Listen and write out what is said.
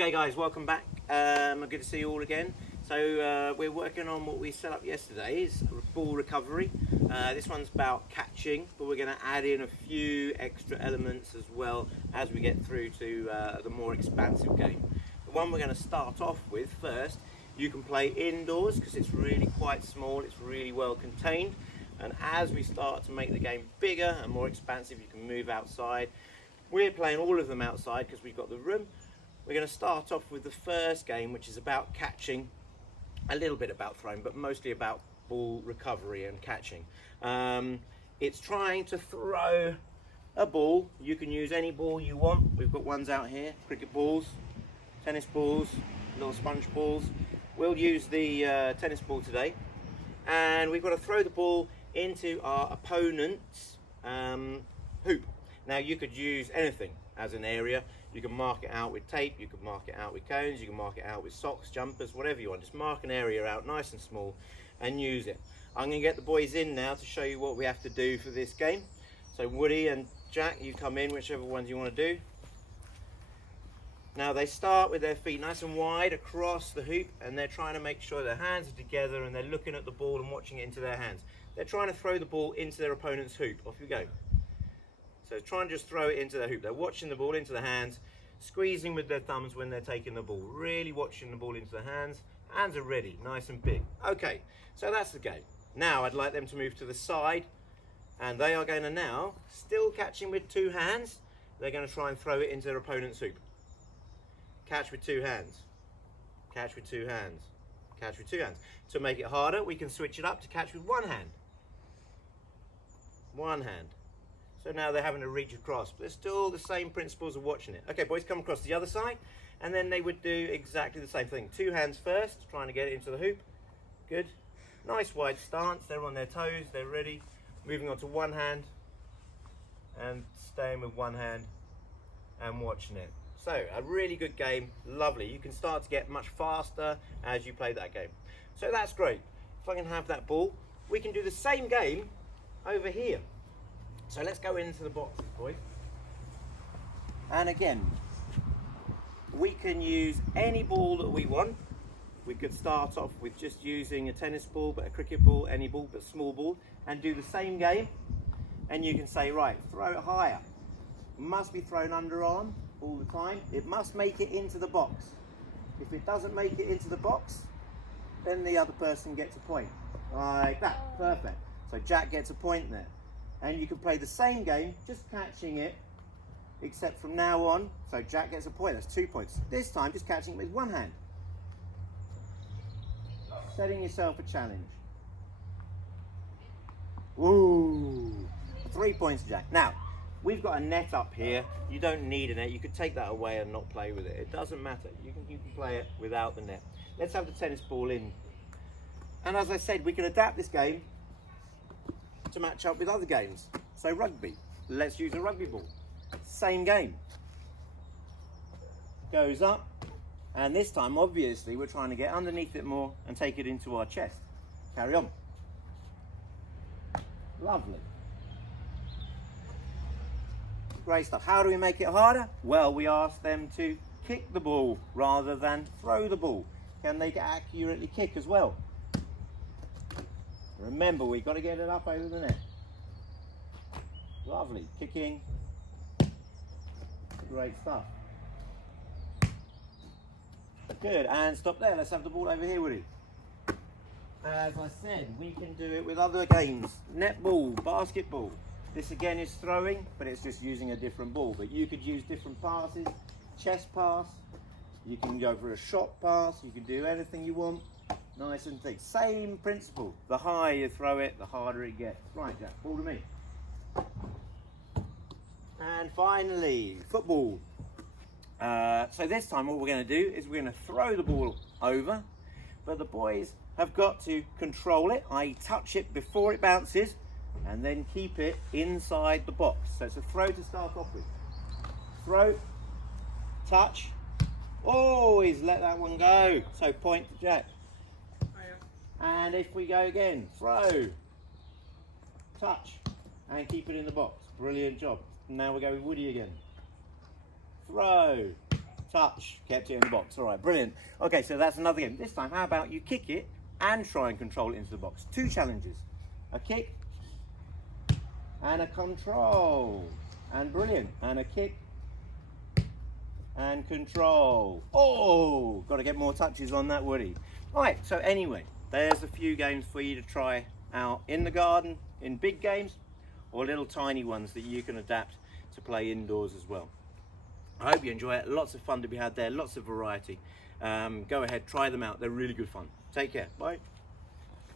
Okay guys, welcome back. Good to see you all again. So we're working on what we set up yesterday, is ball recovery. This one's about catching, but we're going to add in a few extra elements as well as we get through to the more expansive game. The one we're going to start off with first, you can play indoors because it's really quite small, it's really well contained. And as we start to make the game bigger and more expansive, you can move outside. We're playing all of them outside because we've got the room. We're going to start off with the first game, which is about catching, a little bit about throwing, but mostly about ball recovery and catching. It's trying to throw a ball. You can use any ball you want. We've got ones out here, cricket balls, tennis balls, little sponge balls. We'll use the tennis ball today. And we've got to throw the ball into our opponent's hoop. Now you could use anything as an area. You can mark it out with tape, you can mark it out with cones, you can mark it out with socks, jumpers, whatever you want. Just mark an area out nice and small and use it. I'm going to get the boys in now to show you what we have to do for this game. So Woody and Jack, you come in, whichever ones you want to do. Now they start with their feet nice and wide across the hoop, and they're trying to make sure their hands are together and they're looking at the ball and watching it into their hands. They're trying to throw the ball into their opponent's hoop. Off you go. So try and just throw it into their hoop. They're watching the ball into the hands, squeezing with their thumbs when they're taking the ball. Really watching the ball into the hands. Hands are ready, nice and big. Okay, so that's the game. Now I'd like them to move to the side, and they are going to now, still catching with two hands, they're going to try and throw it into their opponent's hoop. Catch with two hands. Catch with two hands. Catch with two hands. To make it harder, we can switch it up to catch with one hand. One hand. So now they're having to reach across, but they're still the same principles of watching it. Okay, boys, come across the other side, and then they would do exactly the same thing. Two hands first, trying to get it into the hoop. Good. Nice wide stance. They're on their toes. They're ready. Moving on to one hand, and staying with one hand, and watching it. So, a really good game. Lovely. You can start to get much faster as you play that game. So that's great. If I can have that ball, we can do the same game over here. So let's go into the boxes, boys. And again, we can use any ball that we want. We could start off with just using a tennis ball, but a cricket ball, any ball, but small ball, and do the same game. And you can say, right, throw it higher. It must be thrown underarm all the time. It must make it into the box. If it doesn't make it into the box, then the other person gets a point. Like that, perfect. So Jack gets a point there. And you can play the same game, just catching it, except from now on, so Jack gets a point, that's 2 points. This time, just catching it with one hand. Setting yourself a challenge. Ooh, 3 points, Jack. Now, we've got a net up here. You don't need a net. You could take that away and not play with it. It doesn't matter. You can play it without the net. Let's have the tennis ball in. And as I said, we can adapt this game to match up with other games. So rugby, let's use a rugby ball. Same game. Goes up, and this time obviously we're trying to get underneath it more and take it into our chest. Carry on. Lovely. Great stuff. How do we make it harder? Well, we ask them to kick the ball rather than throw the ball. Can they accurately kick as well? Remember, we've got to get it up over the net. Lovely, kicking. Great stuff. Good, and stop there. Let's have the ball over here, Woody. As I said, we can do it with other games. Netball, basketball. This again is throwing, but it's just using a different ball. But you could use different passes. Chest pass. You can go for a shot pass. You can do anything you want. Nice and thick. Same principle. The higher you throw it, the harder it gets. Right, Jack, ball to me. And finally, football. So this time what we're going to do is we're going to throw the ball over, but the boys have got to control it, i.e. touch it before it bounces, and then keep it inside the box. So it's a throw to start off with. Throw, touch, always let that one go. So point to Jack. And if we go again, throw, touch, and keep it in the box. Brilliant job. Now we go with Woody again. Throw, touch, kept it in the box. All right, brilliant. Okay, so that's another game. This time, how about you kick it and try and control it into the box? 2 challenges. A kick and a control. And brilliant. And a kick and control. Oh, got to get more touches on that, Woody. Right, so anyway, there's a few games for you to try out in the garden, in big games, or little tiny ones that you can adapt to play indoors as well. I hope you enjoy it. Lots of fun to be had there, lots of variety. Go ahead, try them out. They're really good fun. Take care. Bye.